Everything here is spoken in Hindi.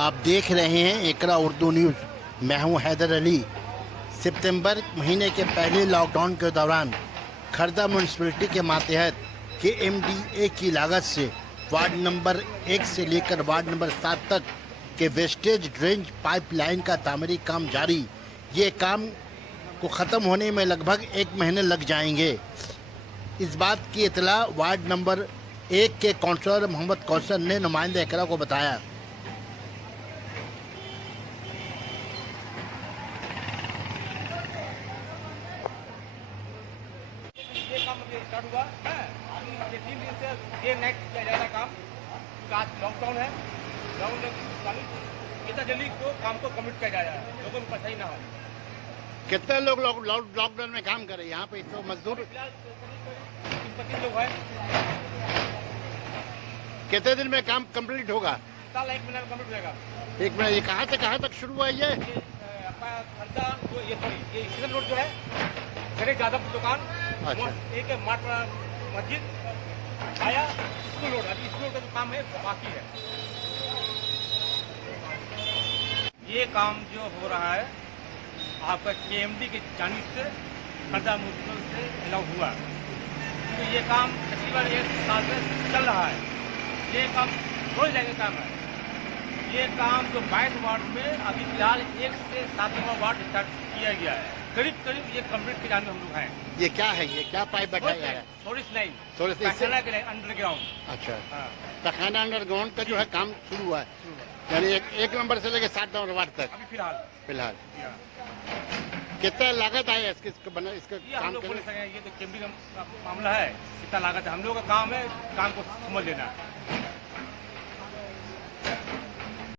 आप देख रहे हैं इकरा उर्दू न्यूज़। मैं हूं हैदर अली। सितंबर महीने के पहले लॉकडाउन के दौरान खर्दा म्यूनसिपलिटी के मातहत KMDA की लागत से वार्ड नंबर 1 से लेकर वार्ड नंबर 7 तक के वेस्टेज ड्रेनेज पाइपलाइन का तामीरी काम जारी। ये काम को ख़त्म होने में लगभग 1 महीने लग जाएंगे। इस बात की इतला वार्ड नंबर 1 के काउंसलर मोहम्मद कौसर ने नुमाइंदा इकरा को बताया। ये काम स्टार्ट हुआ है। अभी ये 3 दिन से डे नाइट किया जा रहा काम। आज लॉकडाउन है, लॉकडाउन इतना जल्दी को काम को कमिट किया जा रहा है, लोगों को परेशानी ना हो। कितने लोग लॉकडाउन में काम करे यहाँ पे? तो मजदूर फिलहाल 25 लोग हैं। कितने दिन में काम कंप्लीट होगा? साल 1 महीना में कमिट हो जाएगा। 1 महीने। ये कहाँ से कहाँ तक शुरू हुआ है ये? आपका खर्चा जो ये स्टेशन रोड जो है, गणेश यादव की दुकान, अच्छा। एक मार्ट मस्जिद आया स्कूल रोड। अभी स्कूल रोड का जो काम है बाकी है। ये काम जो हो रहा है आपका KMD की जानिब से खर्दा म्यूनसिपल से अलाउ हुआ, तो ये काम तकरीबन 1 साल से चल रहा है। ये काम रोज लगे काम है। ये काम जो 22 वार्ड में अभी फिलहाल 1 से 7वां वार्ड स्टार्ट किया गया है। करीब करीब ये कंप्लीट के जाने में हम लोग हैं। ये क्या है? ये क्या पाइप बैठाया जा रहा है? सोरिस लाइन, सोरिस पैखाना के लाइन अंडरग्राउंड। अच्छा, हाँ, तखाना अंडरग्राउंड का जो है काम शुरू हुआ है, यानी एक नंबर से लेकर 7 नंबर वार्ड तक अभी फिलहाल। या। कितना लागत आया इसके ये हम काम लोग के बोल लिए? सकें, ये तो KMD का मामला है। कितना लागत है, हम लोग का काम है काम को समझ लेना।